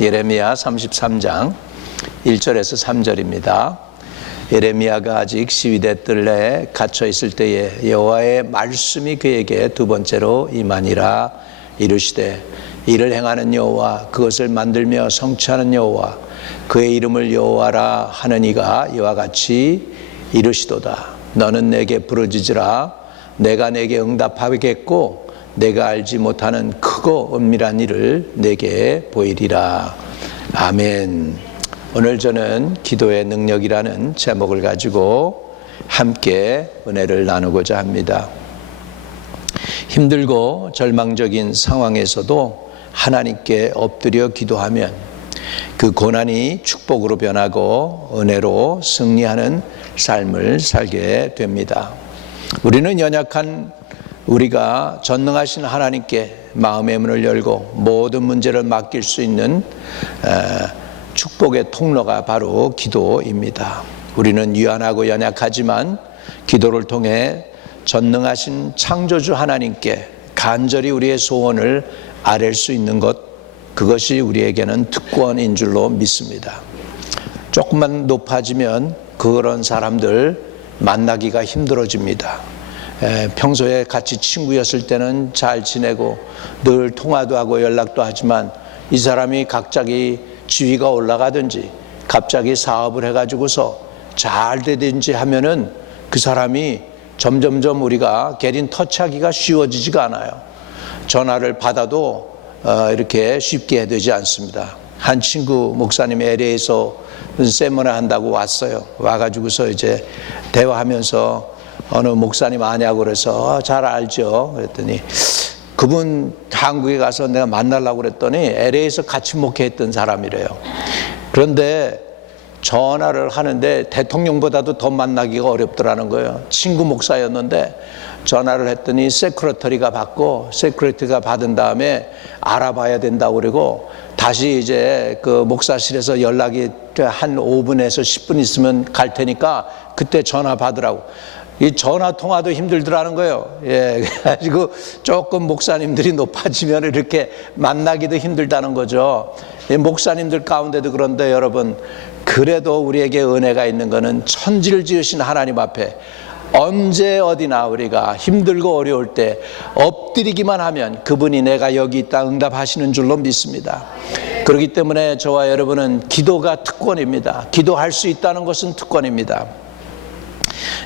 예레미야 33장 1절에서 3절입니다. 예레미야가 아직 시위대 뜰에 갇혀 있을 때에 여호와의 말씀이 그에게 두 번째로 임하니라. 이르시되 이를 행하는 여호와, 그것을 만들며 성취하는 여호와, 그의 이름을 여호와라 하는 이가 이와 같이 이르시도다. 너는 내게 부르짖으라. 내가 내게 응답하겠고 내가 알지 못하는 크고 은밀한 일을 내게 보이리라. 아멘. 오늘 저는 기도의 능력이라는 제목을 가지고 함께 은혜를 나누고자 합니다. 힘들고 절망적인 상황에서도 하나님께 엎드려 기도하면 그 고난이 축복으로 변하고 은혜로 승리하는 삶을 살게 됩니다. 우리는 연약한 우리가 전능하신 하나님께 마음의 문을 열고 모든 문제를 맡길 수 있는 축복의 통로가 바로 기도입니다. 우리는 유한하고 연약하지만 기도를 통해 전능하신 창조주 하나님께 간절히 우리의 소원을 아뢰 수 있는 것, 그것이 우리에게는 특권인 줄로 믿습니다. 조금만 높아지면 그런 사람들 만나기가 힘들어집니다. 평소에 같이 친구였을 때는 잘 지내고 늘 통화도 하고 연락도 하지만 이 사람이 갑자기 지위가 올라가든지 갑자기 사업을 해가지고서 잘 되든지 하면은 그 사람이 점점점 우리가 게린 터치하기가 쉬워지지가 않아요. 전화를 받아도 이렇게 쉽게 되지 않습니다. 한 친구 목사님이 LA에서 세미나 한다고 왔어요. 와가지고서 이제 대화하면서 어느 목사님 아냐고 그래서 잘 알죠. 그랬더니 그분 한국에 가서 내가 만나려고 그랬더니 LA에서 같이 목회했던 사람이래요. 그런데 전화를 하는데 대통령보다도 더 만나기가 어렵더라는 거예요. 친구 목사였는데 전화를 했더니 세크레터리가 받고 세크레터리가 받은 다음에 알아봐야 된다고 그러고 다시 이제 그 목사실에서 연락이 한 5분에서 10분 있으면 갈 테니까 그때 전화 받으라고. 이 전화 통화도 힘들더라는 거예요. 예, 그래가지고 조금 목사님들이 높아지면 이렇게 만나기도 힘들다는 거죠. 이 목사님들 가운데도 그런데 여러분, 그래도 우리에게 은혜가 있는 것은 천지를 지으신 하나님 앞에 언제 어디나 우리가 힘들고 어려울 때 엎드리기만 하면 그분이 내가 여기 있다 응답하시는 줄로 믿습니다. 그렇기 때문에 저와 여러분은 기도가 특권입니다. 기도할 수 있다는 것은 특권입니다.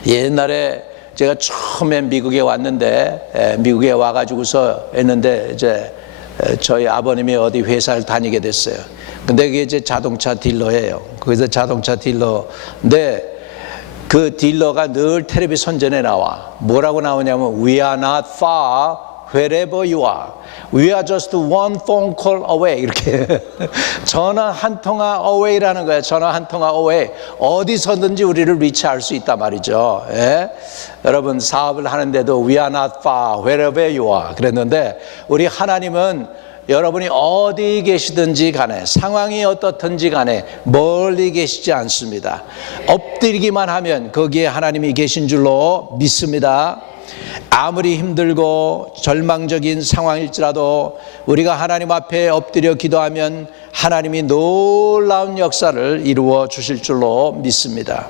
옛날에 제가 처음에 미국에 왔는데 미국에 와가지고서 했는데 이제 저희 아버님이 어디 회사를 다니게 됐어요. 근데 그게 이제 자동차 딜러예요. 그래서 자동차 딜러인데 그 딜러가 늘 텔레비 선전에 나와. 뭐라고 나오냐면 We are not far wherever you are. We are just one phone call away. 이렇게 전화 한 통화 away라는 거예요. 전화 한 통화 away. 어디서든지 우리를 리치할 수 있단 말이죠. 예? 여러분 사업을 하는데도 We are not far wherever you are 그랬는데 우리 하나님은 여러분이 어디 계시든지 간에 상황이 어떻든지 간에 멀리 계시지 않습니다. 엎드리기만 하면 거기에 하나님이 계신 줄로 믿습니다. 아무리 힘들고 절망적인 상황일지라도 우리가 하나님 앞에 엎드려 기도하면 하나님이 놀라운 역사를 이루어 주실 줄로 믿습니다.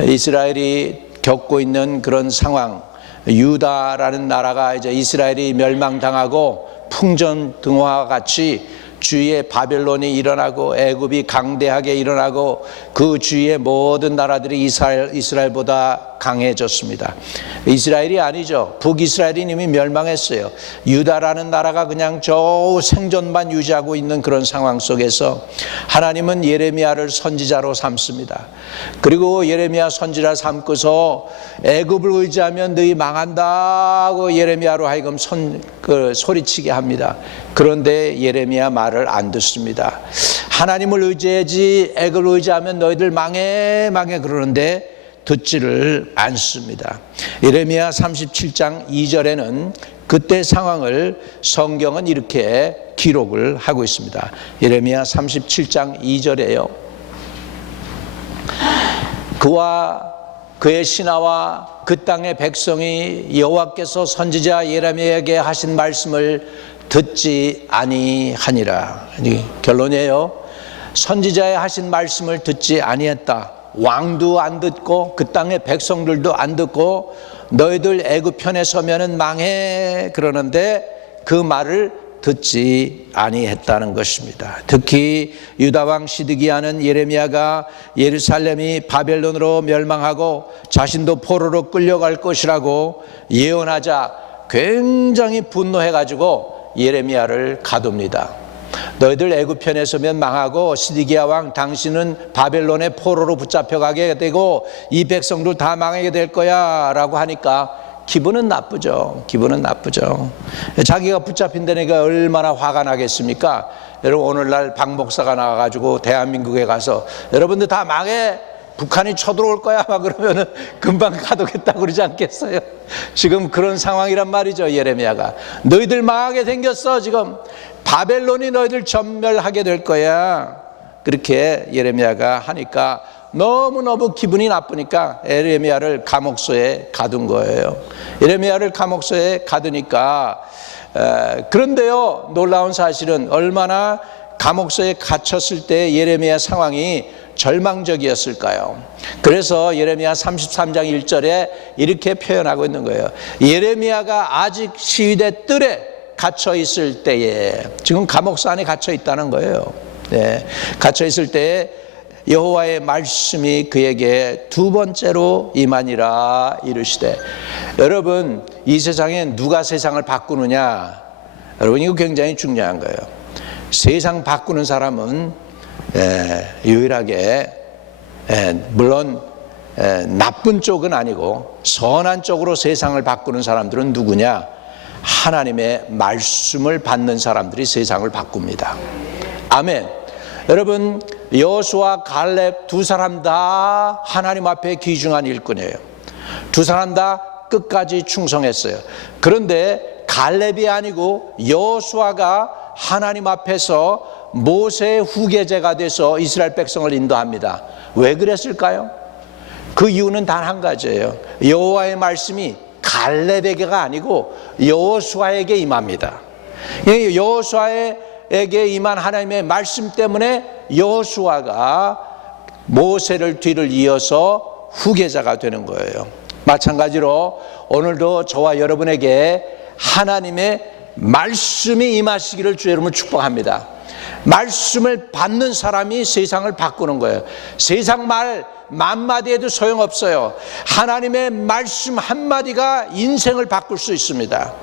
이스라엘이 겪고 있는 그런 상황, 유다라는 나라가 이제 이스라엘이 멸망당하고 풍전등화와 같이 주위에 바벨론이 일어나고 애굽이 강대하게 일어나고 그 주위의 모든 나라들이 이스라엘보다 강해졌습니다. 이스라엘이 아니죠. 북이스라엘이 이미 멸망했어요. 유다라는 나라가 그냥 저 생존만 유지하고 있는 그런 상황 속에서 하나님은 예레미야를 선지자로 삼습니다. 그리고 예레미야 선지자 삼고서 애굽을 의지하면 너희 망한다고 예레미야로 하여금 소리치게 합니다. 그런데 예레미야 말을 안 듣습니다. 하나님을 의지해야지 애굽을 의지하면 너희들 망해 그러는데 듣지를 않습니다. 예레미야 37장 2절에는 그때 상황을 성경은 이렇게 기록을 하고 있습니다. 예레미야 37장 2절에요. 그와 그의 신하와 그 땅의 백성이 여호와께서 선지자 예레미야에게 하신 말씀을 듣지 아니하니라. 결론이에요. 선지자의 하신 말씀을 듣지 아니했다. 왕도 안 듣고 그 땅의 백성들도 안 듣고 너희들 애굽 편에 서면은 망해 그러는데 그 말을 듣지 아니했다는 것입니다. 특히 유다 왕 시드기야는 예레미야가 예루살렘이 바벨론으로 멸망하고 자신도 포로로 끌려갈 것이라고 예언하자 굉장히 분노해가지고 예레미야를 가둡니다. 너희들 애굽 편에 서면 망하고 시드기야 왕 당신은 바벨론의 포로로 붙잡혀가게 되고 이 백성들 다 망하게 될 거야 라고 하니까 기분은 나쁘죠. 기분은 나쁘죠. 자기가 붙잡힌 데니까 얼마나 화가 나겠습니까? 여러분 오늘날 박 목사가 나와가지고 대한민국에 가서 여러분들 다 망해, 북한이 쳐들어올 거야 막 그러면은 금방 가두겠다고 그러지 않겠어요? 지금 그런 상황이란 말이죠. 예레미야가 너희들 망하게 생겼어. 지금 바벨론이 너희들 전멸하게 될 거야. 그렇게 예레미야가 하니까 너무너무 기분이 나쁘니까 예레미야를 감옥소에 가둔 거예요. 예레미야를 감옥소에 가두니까 그런데요, 놀라운 사실은 얼마나 감옥소에 갇혔을 때 예레미야 상황이 절망적이었을까요? 그래서 예레미야 33장 1절에 이렇게 표현하고 있는 거예요. 예레미야가 아직 시위대 뜰에 갇혀 있을 때에, 지금 감옥소 안에 갇혀 있다는 거예요. 네, 갇혀 있을 때에 여호와의 말씀이 그에게 두 번째로 임하니라 이르시되. 여러분, 이 세상에 누가 세상을 바꾸느냐? 여러분, 이거 굉장히 중요한 거예요. 세상 바꾸는 사람은 유일하게 물론 나쁜 쪽은 아니고 선한 쪽으로 세상을 바꾸는 사람들은 누구냐? 하나님의 말씀을 받는 사람들이 세상을 바꿉니다. 아멘. 여러분, 여호수아, 갈렙 두 사람 다 하나님 앞에 귀중한 일꾼이에요. 두 사람 다 끝까지 충성했어요. 그런데 갈렙이 아니고 여호수아가 하나님 앞에서 모세의 후계자가 돼서 이스라엘 백성을 인도합니다. 왜 그랬을까요? 그 이유는 단 한 가지예요. 여호와의 말씀이 갈렙에게가 아니고 여호수아에게 임합니다. 여호수아에게 임한 하나님의 말씀 때문에 여호수아가 모세를 뒤를 이어서 후계자가 되는 거예요. 마찬가지로 오늘도 저와 여러분에게 하나님의 말씀이 임하시기를 주 여러분 축복합니다. 말씀을 받는 사람이 세상을 바꾸는 거예요. 세상 말 만마디 해도 소용없어요. 하나님의 말씀 한마디가 인생을 바꿀 수 있습니다.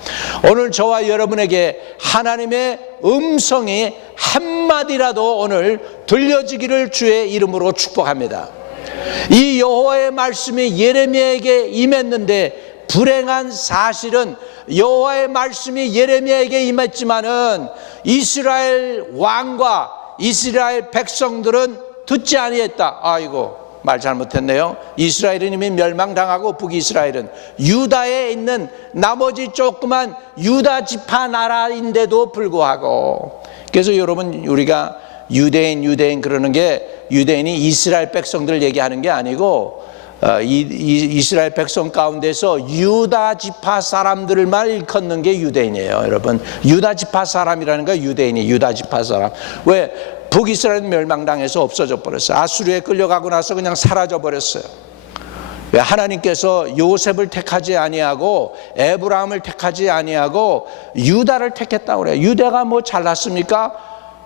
오늘 저와 여러분에게 하나님의 음성이 한마디라도 오늘 들려지기를 주의 이름으로 축복합니다. 이 여호와의 말씀이 예레미야에게 임했는데 불행한 사실은 여호와의 말씀이 예레미야에게 임했지만은 이스라엘 왕과 이스라엘 백성들은 듣지 아니했다. 아이고, 말 잘못했네요. 이스라엘은 이미 멸망당하고 북이스라엘은 유다에 있는 나머지 조그만 유다 지파 나라인데도 불구하고, 그래서 여러분 우리가 유대인 그러는 게 유대인이 이스라엘 백성들을 얘기하는 게 아니고 이스라엘 백성 가운데서 유다 지파 사람들만 일컫는 게 유대인이에요. 여러분, 유다 지파 사람이라는 거 유대인이 유다 지파 사람. 왜? 북이스라엘 멸망당해서 없어져 버렸어요. 아수르에 끌려가고 나서 그냥 사라져 버렸어요. 왜? 하나님께서 요셉을 택하지 아니하고 에브라임을 택하지 아니하고 유다를 택했다고 그래요. 유다가 뭐 잘났습니까?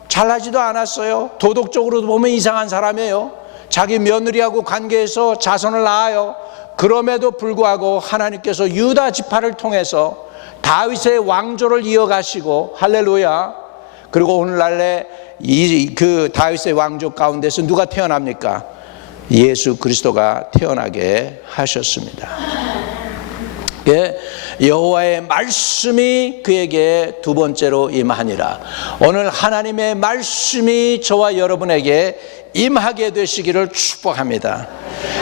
잘나지도 않았어요. 도덕적으로 보면 이상한 사람이에요. 자기 며느리하고 관계해서 자손을 낳아요. 그럼에도 불구하고 하나님께서 유다 지파를 통해서 다윗의 왕조를 이어가시고, 할렐루야. 그리고 오늘날에 그 다윗의 왕조 가운데서 누가 태어납니까? 예수 그리스도가 태어나게 하셨습니다. 예, 여호와의 말씀이 그에게 두 번째로 임하니라. 오늘 하나님의 말씀이 저와 여러분에게 임하게 되시기를 축복합니다.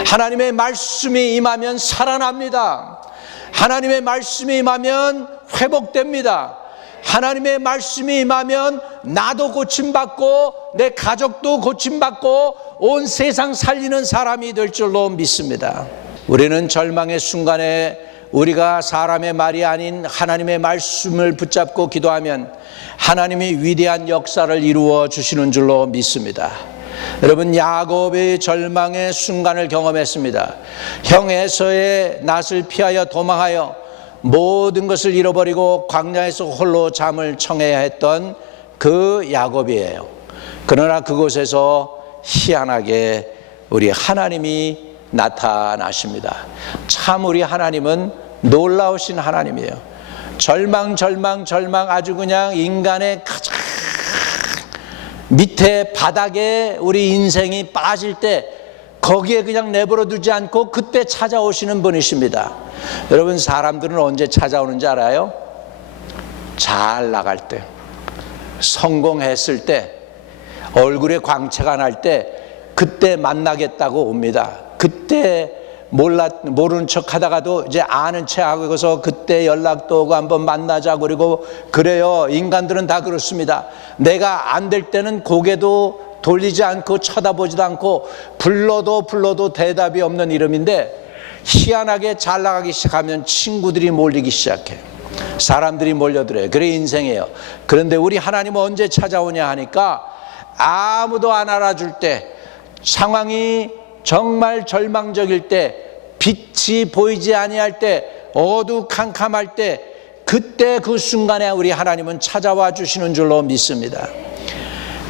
하나님의 말씀이 임하면 살아납니다. 하나님의 말씀이 임하면 회복됩니다. 하나님의 말씀이 임하면 나도 고침받고 내 가족도 고침받고 온 세상 살리는 사람이 될 줄로 믿습니다. 우리는 절망의 순간에 우리가 사람의 말이 아닌 하나님의 말씀을 붙잡고 기도하면 하나님이 위대한 역사를 이루어 주시는 줄로 믿습니다. 여러분, 야곱의 절망의 순간을 경험했습니다. 형 에서의 낯을 피하여 도망하여 모든 것을 잃어버리고 광야에서 홀로 잠을 청해야 했던 그 야곱이에요. 그러나 그곳에서 희한하게 우리 하나님이 나타나십니다. 참 우리 하나님은 놀라우신 하나님이에요. 절망 아주 그냥 인간의 가장 밑에 바닥에 우리 인생이 빠질 때 거기에 그냥 내버려 두지 않고 그때 찾아오시는 분이십니다. 여러분, 사람들은 언제 찾아오는지 알아요? 잘 나갈 때, 성공했을 때, 얼굴에 광채가 날 때, 그때 만나겠다고 옵니다. 그때 모르는 척 하다가도 이제 아는 체 하고서 그때 연락도 오고 한번 만나자 그러고 그래요. 인간들은 다 그렇습니다. 내가 안 될 때는 고개도 돌리지 않고 쳐다보지도 않고 불러도 대답이 없는 이름인데, 희한하게 잘 나가기 시작하면 친구들이 몰리기 시작해. 사람들이 몰려들어요. 그래 인생이에요. 그런데 우리 하나님은 언제 찾아오냐 하니까 아무도 안 알아줄 때, 상황이 정말 절망적일 때, 빛이 보이지 아니할 때, 어두캄캄할 때, 그때 그 순간에 우리 하나님은 찾아와 주시는 줄로 믿습니다.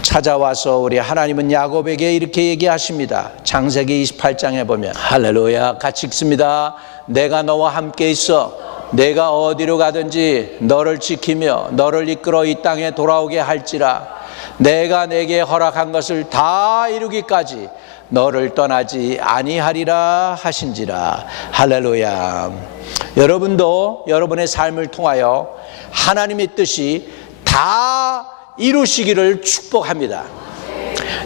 찾아와서 우리 하나님은 야곱에게 이렇게 얘기하십니다. 창세기 28장에 보면, 할렐루야, 같이 읽습니다. 내가 너와 함께 있어 내가 어디로 가든지 너를 지키며 너를 이끌어 이 땅에 돌아오게 할지라. 내가 내게 허락한 것을 다 이루기까지 너를 떠나지 아니하리라 하신지라. 할렐루야. 여러분도 여러분의 삶을 통하여 하나님의 뜻이 다 이루시기를 축복합니다.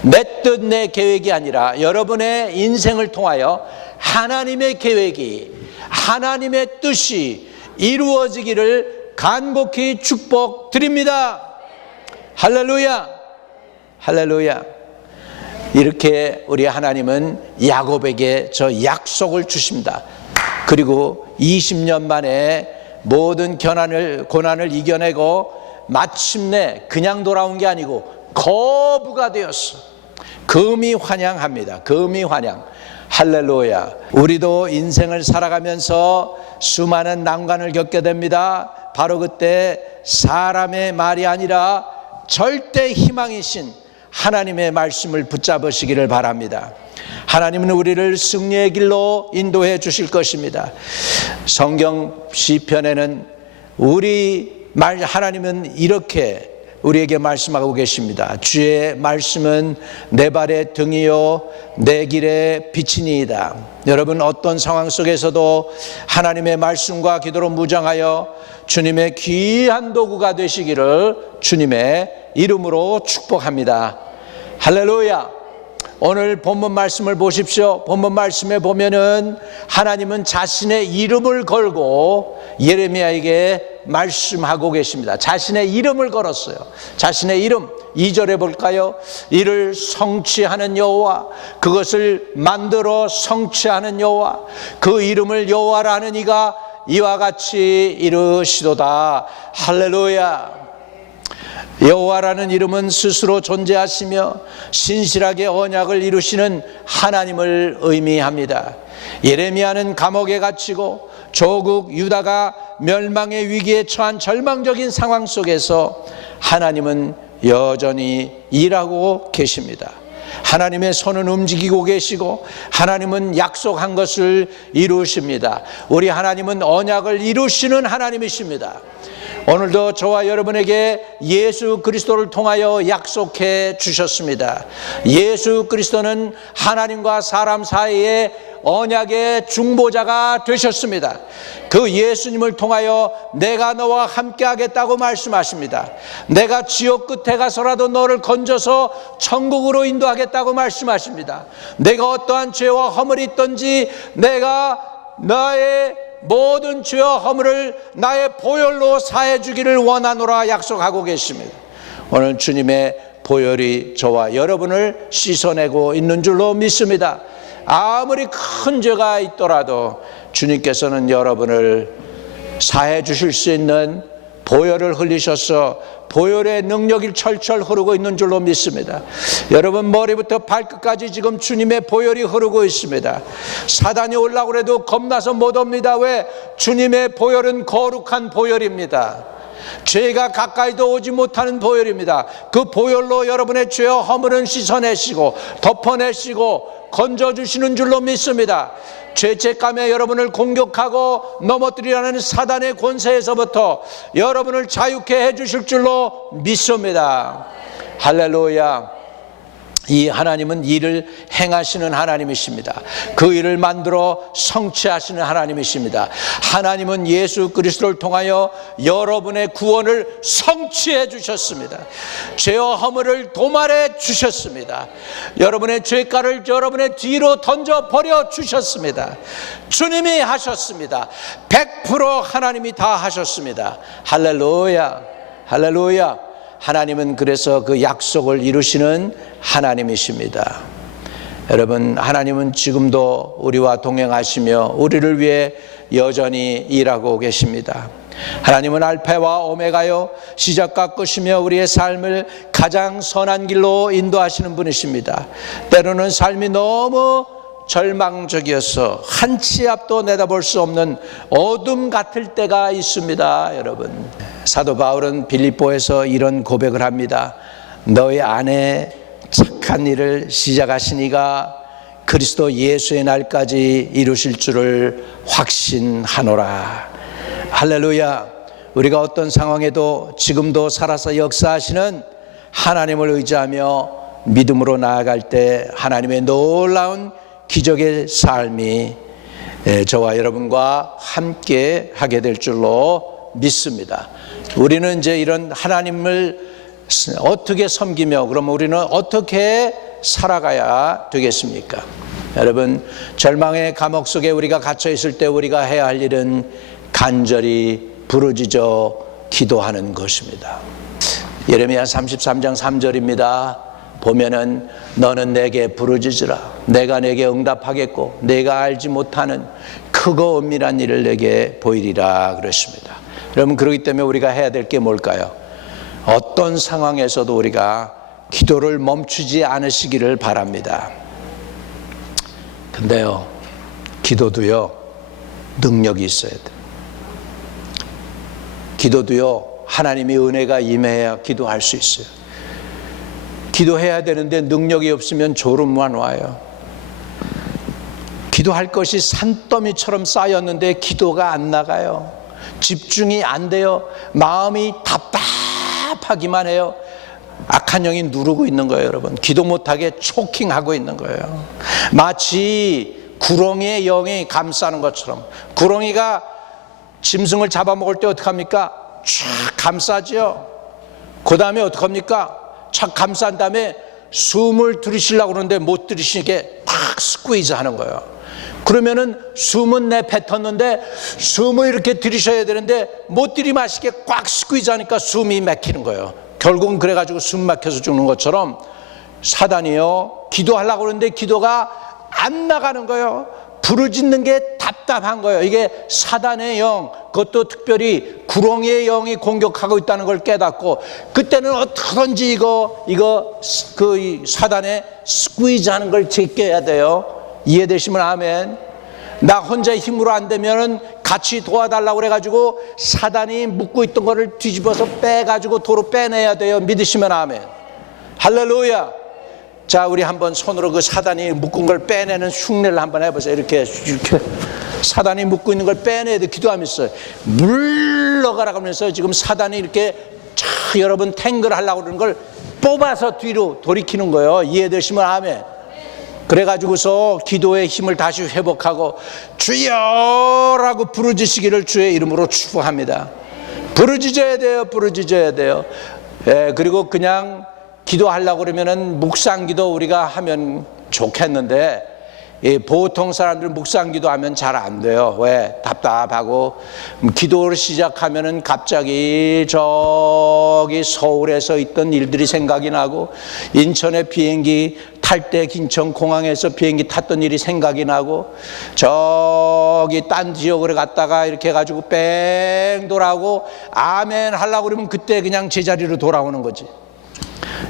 내 뜻, 내 계획이 아니라 여러분의 인생을 통하여 하나님의 계획이, 하나님의 뜻이 이루어지기를 간곡히 축복드립니다. 할렐루야, 할렐루야. 이렇게 우리 하나님은 야곱에게 저 약속을 주십니다. 그리고 20년 만에 모든 고난을 이겨내고 마침내 그냥 돌아온 게 아니고 거부가 되었어. 금이 환영합니다. 금이 환영. 할렐루야. 우리도 인생을 살아가면서 수많은 난관을 겪게 됩니다. 바로 그때 사람의 말이 아니라 절대 희망이신 하나님의 말씀을 붙잡으시기를 바랍니다. 하나님은 우리를 승리의 길로 인도해 주실 것입니다. 성경 시편에는 하나님은 이렇게 우리에게 말씀하고 계십니다. 주의 말씀은 내 발의 등이요 내 길의 빛이니이다. 여러분, 어떤 상황 속에서도 하나님의 말씀과 기도로 무장하여 주님의 귀한 도구가 되시기를 주님의 이름으로 축복합니다. 할렐루야. 오늘 본문 말씀을 보십시오. 본문 말씀에 보면은 하나님은 자신의 이름을 걸고 예레미야에게 말씀하고 계십니다. 자신의 이름을 걸었어요. 자신의 이름. 2절에 볼까요? 이를 성취하는 여호와, 그것을 만들어 성취하는 여호와, 그 이름을 여호와라는 이가 이와 같이 이르시도다. 할렐루야. 여호와라는 이름은 스스로 존재하시며 신실하게 언약을 이루시는 하나님을 의미합니다. 예레미야는 감옥에 갇히고 조국 유다가 멸망의 위기에 처한 절망적인 상황 속에서 하나님은 여전히 일하고 계십니다. 하나님의 손은 움직이고 계시고 하나님은 약속한 것을 이루십니다. 우리 하나님은 언약을 이루시는 하나님이십니다. 오늘도 저와 여러분에게 예수 그리스도를 통하여 약속해 주셨습니다. 예수 그리스도는 하나님과 사람 사이에 언약의 중보자가 되셨습니다. 그 예수님을 통하여 내가 너와 함께 하겠다고 말씀하십니다. 내가 지옥 끝에 가서라도 너를 건져서 천국으로 인도하겠다고 말씀하십니다. 내가 어떠한 죄와 허물이 있든지 내가 나의 모든 죄와 허물을 나의 보혈로 사해 주기를 원하노라 약속하고 계십니다. 오늘 주님의 보혈이 저와 여러분을 씻어내고 있는 줄로 믿습니다. 아무리 큰 죄가 있더라도 주님께서는 여러분을 사해 주실 수 있는 보혈을 흘리셔서 보혈의 능력이 철철 흐르고 있는 줄로 믿습니다. 여러분 머리부터 발끝까지 지금 주님의 보혈이 흐르고 있습니다. 사단이 오려고 해도 겁나서 못 옵니다. 왜? 주님의 보혈은 거룩한 보혈입니다. 죄가 가까이도 오지 못하는 보혈입니다. 그 보혈로 여러분의 죄와 허물은 씻어내시고 덮어내시고 건져주시는 줄로 믿습니다. 죄책감에 여러분을 공격하고 넘어뜨리려는 사단의 권세에서부터 여러분을 자유케 해주실 줄로 믿습니다. 할렐루야. 이 하나님은 일을 행하시는 하나님이십니다. 그 일을 만들어 성취하시는 하나님이십니다. 하나님은 예수 그리스도를 통하여 여러분의 구원을 성취해 주셨습니다. 죄와 허물을 도말해 주셨습니다. 여러분의 죄가를 여러분의 뒤로 던져버려 주셨습니다. 주님이 하셨습니다. 100% 하나님이 다 하셨습니다. 할렐루야, 할렐루야. 하나님은 그래서 그 약속을 이루시는 하나님이십니다. 여러분, 하나님은 지금도 우리와 동행하시며 우리를 위해 여전히 일하고 계십니다. 하나님은 알파와 오메가요, 시작과 끝이며 우리의 삶을 가장 선한 길로 인도하시는 분이십니다. 때로는 삶이 너무 절망적이어서 한 치 앞도 내다볼 수 없는 어둠 같을 때가 있습니다. 여러분, 사도 바울은 빌립보에서 이런 고백을 합니다. 너희 안에 착한 일을 시작하신 이가 그리스도 예수의 날까지 이루실 줄을 확신하노라. 할렐루야. 우리가 어떤 상황에도 지금도 살아서 역사하시는 하나님을 의지하며 믿음으로 나아갈 때 하나님의 놀라운 기적의 삶이 저와 여러분과 함께 하게 될 줄로 믿습니다. 우리는 이제 이런 하나님을 어떻게 섬기며 그러면 우리는 어떻게 살아가야 되겠습니까? 여러분, 절망의 감옥 속에 우리가 갇혀 있을 때 우리가 해야 할 일은 간절히 부르짖어 기도하는 것입니다. 예레미야 33장 3절입니다. 보면은 너는 내게 부르짖으라. 내가 내게 응답하겠고 내가 알지 못하는 크고 은밀한 일을 내게 보이리라 그랬습니다. 여러분, 그렇기 때문에 우리가 해야 될 게 뭘까요? 어떤 상황에서도 우리가 기도를 멈추지 않으시기를 바랍니다. 근데요, 기도도요 능력이 있어야 돼. 기도도요 하나님의 은혜가 임해야 기도할 수 있어요. 기도해야 되는데 능력이 없으면 졸음만 와요. 기도할 것이 산더미처럼 쌓였는데 기도가 안 나가요. 집중이 안 돼요. 마음이 답답하기만 해요. 악한 영이 누르고 있는 거예요. 여러분, 기도 못하게 초킹하고 있는 거예요. 마치 구렁이의 영이 감싸는 것처럼. 구렁이가 짐승을 잡아먹을 때 어떻게 합니까? 쫙 감싸죠. 그 다음에 어떻게 합니까? 착 감싼 다음에 숨을 들이쉬려고 그러는데 못 들이쉬게 탁 스퀴즈 하는 거예요. 그러면은 숨은 내뱉었는데 숨을 이렇게 들이셔야 되는데 못 들이마시게 꽉 스퀴즈 하니까 숨이 막히는 거예요. 결국은 그래가지고 숨 막혀서 죽는 것처럼 사단이요, 기도하려고 그러는데 기도가 안 나가는 거예요. 부르짖는 게 답답한 거예요. 이게 사단의 영, 그것도 특별히 구렁이의 영이 공격하고 있다는 걸 깨닫고, 그때는 어떻게든지 이거 그 사단의 스퀴즈 하는 걸 제껴야 돼요. 이해되시면 아멘. 나 혼자 힘으로 안 되면은 같이 도와달라고 그래가지고 사단이 묶고 있던 거를 뒤집어서 빼가지고 도로 빼내야 돼요. 믿으시면 아멘. 할렐루야. 자, 우리 한번 손으로 그 사단이 묶은 걸 빼내는 흉내를 한번 해보세요. 이렇게 사단이 묶고 있는 걸 빼내야 돼. 기도하면서 물러가라 하면서 지금 사단이 이렇게 쫙 여러분 탱글 하려고 그러는 걸 뽑아서 뒤로 돌이키는 거예요. 이해되시면 아멘. 그래가지고서 기도의 힘을 다시 회복하고 주여라고 부르짖으시기를 주의 이름으로 축복합니다. 부르짖어야 돼요. 부르짖어야 돼요. 그리고 그냥 기도하려고 그러면은 묵상기도 우리가 하면 좋겠는데, 이 보통 사람들은 묵상 기도하면 잘 안 돼요. 왜? 답답하고 기도를 시작하면은 갑자기 저기 서울에서 있던 일들이 생각이 나고 인천에 비행기 탈 때 인천공항에서 비행기 탔던 일이 생각이 나고 저기 딴 지역으로 갔다가 이렇게 해가지고 뺑 돌아오고 아멘 하려고 그러면 그때 그냥 제자리로 돌아오는 거지.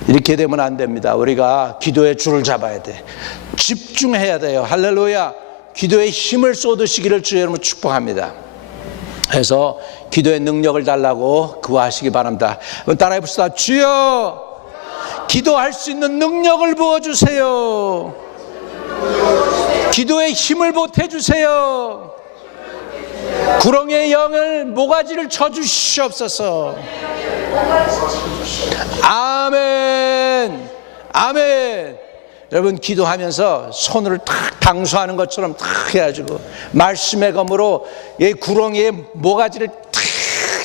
이렇게 되면 안 됩니다. 우리가 기도의 줄을 잡아야 돼. 집중해야 돼요. 할렐루야. 기도에 힘을 쏟으시기를 주의 이름으로 축복합니다. 그래서 기도의 능력을 달라고 구하시기 바랍니다. 따라해 봅시다. 주여, 기도할 수 있는 능력을 부어주세요. 기도에 힘을 보태주세요. 구렁이의 영을 모가지를 쳐주시옵소서. 아멘. 아멘. 여러분, 기도하면서 손을 탁 당수하는 것처럼 탁 해가지고 말씀의 검으로 이 구렁이의 모가지를 탁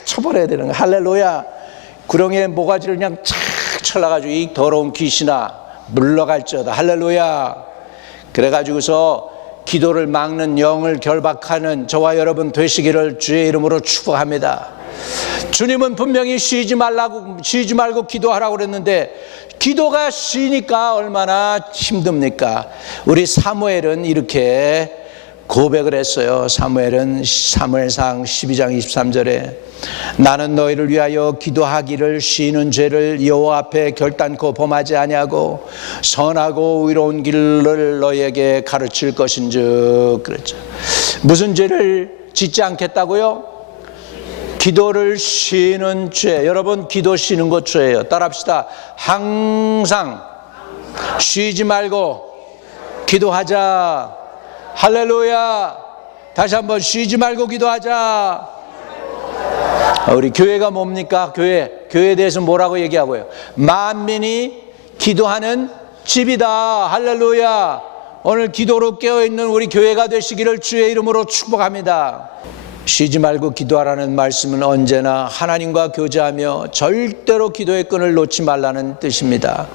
쳐버려야 되는 거예요. 할렐루야. 구렁이의 모가지를 그냥 탁 쳐놔가지고 이 더러운 귀신아 물러갈지어다. 할렐루야. 그래가지고서 기도를 막는 영을 결박하는 저와 여러분 되시기를 주의 이름으로 축복합니다. 주님은 분명히 쉬지 말고 기도하라고 그랬는데 기도가 쉬니까 얼마나 힘듭니까? 우리 사무엘은 이렇게 고백을 했어요. 사무엘상 12장 23절에 나는 너희를 위하여 기도하기를 쉬는 죄를 여호와 앞에 결단코 범하지 아니하고 선하고 의로운 길을 너희에게 가르칠 것인즉 그랬죠. 무슨 죄를 짓지 않겠다고요? 기도를 쉬는 죄. 여러분, 기도 쉬는 것 죄예요. 따라합시다. 항상 쉬지 말고 기도하자. 할렐루야. 다시 한번 쉬지 말고 기도하자. 우리 교회가 뭡니까? 교회에 대해서 뭐라고 얘기하고요? 만민이 기도하는 집이다. 할렐루야. 오늘 기도로 깨어있는 우리 교회가 되시기를 주의 이름으로 축복합니다. 쉬지 말고 기도하라는 말씀은 언제나 하나님과 교제하며 절대로 기도의 끈을 놓지 말라는 뜻입니다.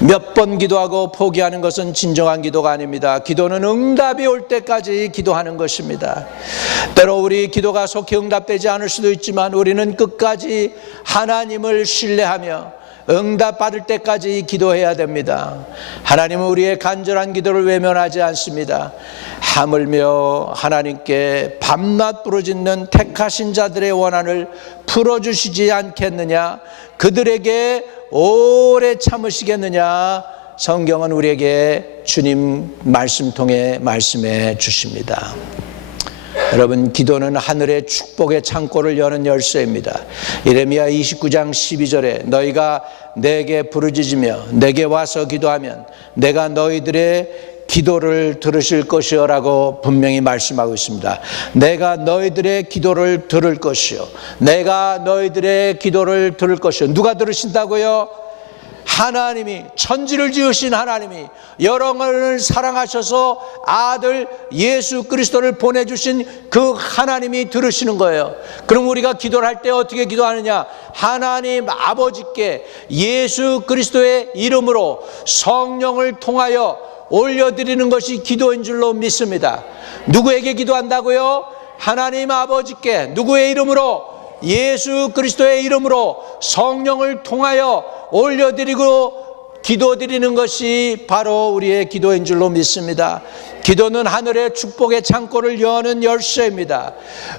몇 번 기도하고 포기하는 것은 진정한 기도가 아닙니다. 기도는 응답이 올 때까지 기도하는 것입니다. 때로 우리 기도가 속히 응답되지 않을 수도 있지만 우리는 끝까지 하나님을 신뢰하며 응답받을 때까지 기도해야 됩니다. 하나님은 우리의 간절한 기도를 외면하지 않습니다. 하물며 하나님께 밤낮 부르짖는 택하신 자들의 원한을 풀어주시지 않겠느냐? 그들에게 오래 참으시겠느냐? 성경은 우리에게 주님 말씀 통해 말씀해 주십니다. 여러분, 기도는 하늘의 축복의 창고를 여는 열쇠입니다. 예레미야 29장 12절에 너희가 내게 부르짖으며 내게 와서 기도하면 내가 너희들의 기도를 들으실 것이요 라고 분명히 말씀하고 있습니다. 내가 너희들의 기도를 들을 것이요. 내가 너희들의 기도를 들을 것이요. 누가 들으신다고요? 하나님이, 천지를 지으신 하나님이 여러분을 사랑하셔서 아들 예수 그리스도를 보내주신 그 하나님이 들으시는 거예요. 그럼 우리가 기도를 할 때 어떻게 기도하느냐? 하나님 아버지께 예수 그리스도의 이름으로 성령을 통하여 올려드리는 것이 기도인 줄로 믿습니다. 누구에게 기도한다고요? 하나님 아버지께. 누구의 이름으로? 예수 그리스도의 이름으로 성령을 통하여 올려드리고 기도드리는 것이 바로 우리의 기도인 줄로 믿습니다. 기도는 하늘의 축복의 창고를 여는 열쇠입니다.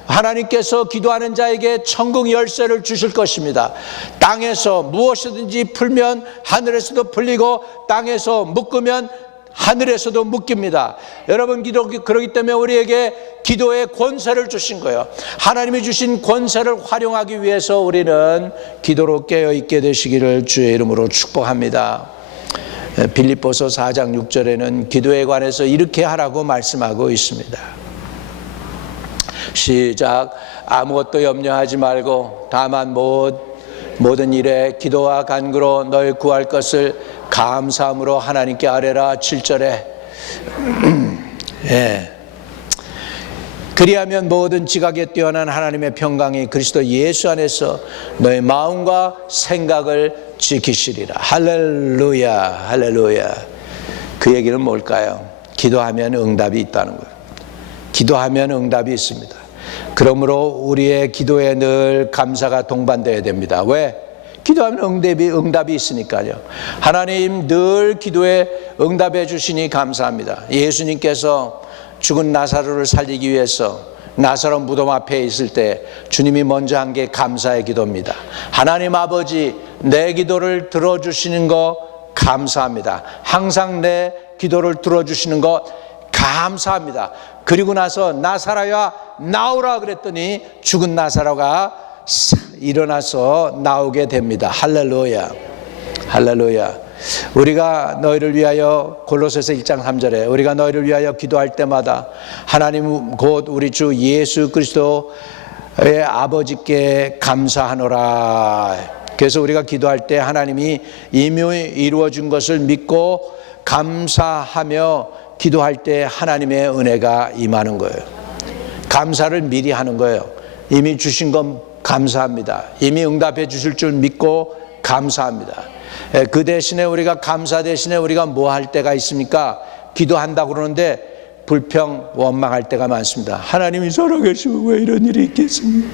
하나님께서 기도하는 자에게 천국 열쇠를 주실 것입니다. 땅에서 무엇이든지 풀면 하늘에서도 풀리고 땅에서 묶으면 하늘에서도 묶입니다. 여러분, 그렇기 때문에 우리에게 기도의 권세를 주신 거예요. 하나님이 주신 권세를 활용하기 위해서 우리는 기도로 깨어있게 되시기를 주의 이름으로 축복합니다. 빌립보서 4장 6절에는 기도에 관해서 이렇게 하라고 말씀하고 있습니다. 시작. 아무것도 염려하지 말고 다만 모든 일에 기도와 간구로 널 구할 것을 감사함으로 하나님께 아뢰라. 7절에 예. 그리하면 모든 지각에 뛰어난 하나님의 평강이 그리스도 예수 안에서 너의 마음과 생각을 지키시리라. 할렐루야. 할렐루야. 그 얘기는 뭘까요? 기도하면 응답이 있다는 거예요. 기도하면 응답이 있습니다. 그러므로 우리의 기도에 늘 감사가 동반되어야 됩니다. 왜? 기도하면 응답이 있으니까요. 하나님 늘 기도에 응답해 주시니 감사합니다. 예수님께서 죽은 나사로를 살리기 위해서 나사로 무덤 앞에 있을 때 주님이 먼저 한 게 감사의 기도입니다. 하나님 아버지, 내 기도를 들어주시는 거 감사합니다. 항상 내 기도를 들어주시는 것 감사합니다. 그리고 나서 나사로야 나오라 그랬더니 죽은 나사로가 일어나서 나오게 됩니다. 할렐루야. 할렐루야. 우리가 너희를 위하여, 골로새서 1장 3절에 우리가 너희를 위하여 기도할 때마다 하나님 곧 우리 주 예수 그리스도의 아버지께 감사하노라. 그래서 우리가 기도할 때 하나님이 이미 이루어 준 것을 믿고 감사하며 기도할 때 하나님의 은혜가 임하는 거예요. 감사를 미리 하는 거예요. 이미 주신 건 감사합니다. 이미 응답해 주실 줄 믿고 감사합니다. 그 대신에 우리가 감사 대신에 우리가 뭐 할 때가 있습니까? 기도한다고 그러는데 불평, 원망할 때가 많습니다. 하나님이 살아계시고 왜 이런 일이 있겠습니까?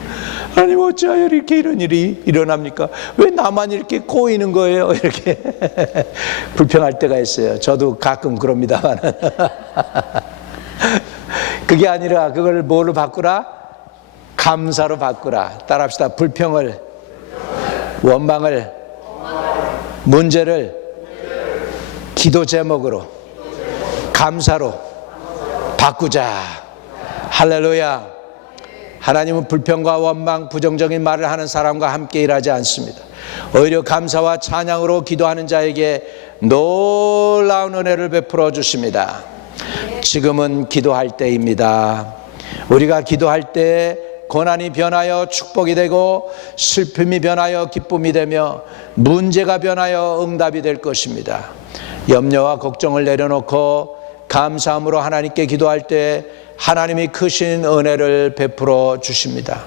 하나님 어찌하여 이렇게 이런 일이 일어납니까? 왜 나만 이렇게 꼬이는 거예요? 이렇게 불평할 때가 있어요. 저도 가끔 그럽니다만 그게 아니라 그걸 뭘로 바꾸라? 감사로 바꾸라. 따라합시다. 불평을, 원망을, 문제를 기도 제목으로, 감사로 바꾸자. 할렐루야. 하나님은 불평과 원망, 부정적인 말을 하는 사람과 함께 일하지 않습니다. 오히려 감사와 찬양으로 기도하는 자에게 놀라운 은혜를 베풀어 주십니다. 지금은 기도할 때입니다. 우리가 기도할 때 고난이 변하여 축복이 되고 슬픔이 변하여 기쁨이 되며 문제가 변하여 응답이 될 것입니다. 염려와 걱정을 내려놓고 감사함으로 하나님께 기도할 때 하나님이 크신 은혜를 베풀어 주십니다.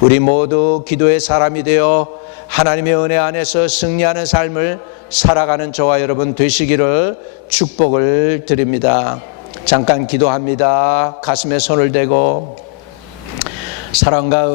우리 모두 기도의 사람이 되어 하나님의 은혜 안에서 승리하는 삶을 살아가는 저와 여러분 되시기를 축복을 드립니다. 잠깐 기도합니다. 가슴에 손을 대고 사랑과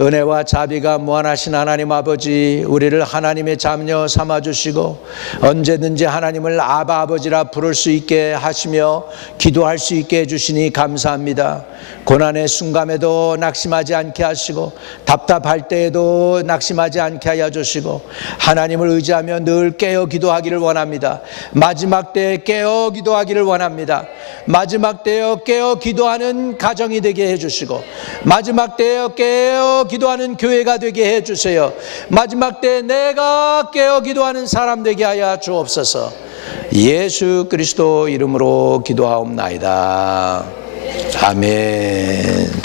은혜와 자비가 무한하신 하나님 아버지, 우리를 하나님의 자녀 삼아주시고 언제든지 하나님을 아바 아버지라 부를 수 있게 하시며 기도할 수 있게 해주시니 감사합니다. 고난의 순간에도 낙심하지 않게 하시고 답답할 때에도 낙심하지 않게 하여 주시고 하나님을 의지하며 늘 깨어 기도하기를 원합니다. 마지막 때에 깨어 기도하기를 원합니다. 마지막 때에 깨어 기도하는 가정이 되게 해주시고 마지막 때에 깨어 기도하는 교회가 되게 해주세요. 마지막 때에 내가 깨어 기도하는 사람 되게 하여 주옵소서. 예수 그리스도 이름으로 기도하옵나이다. 아멘.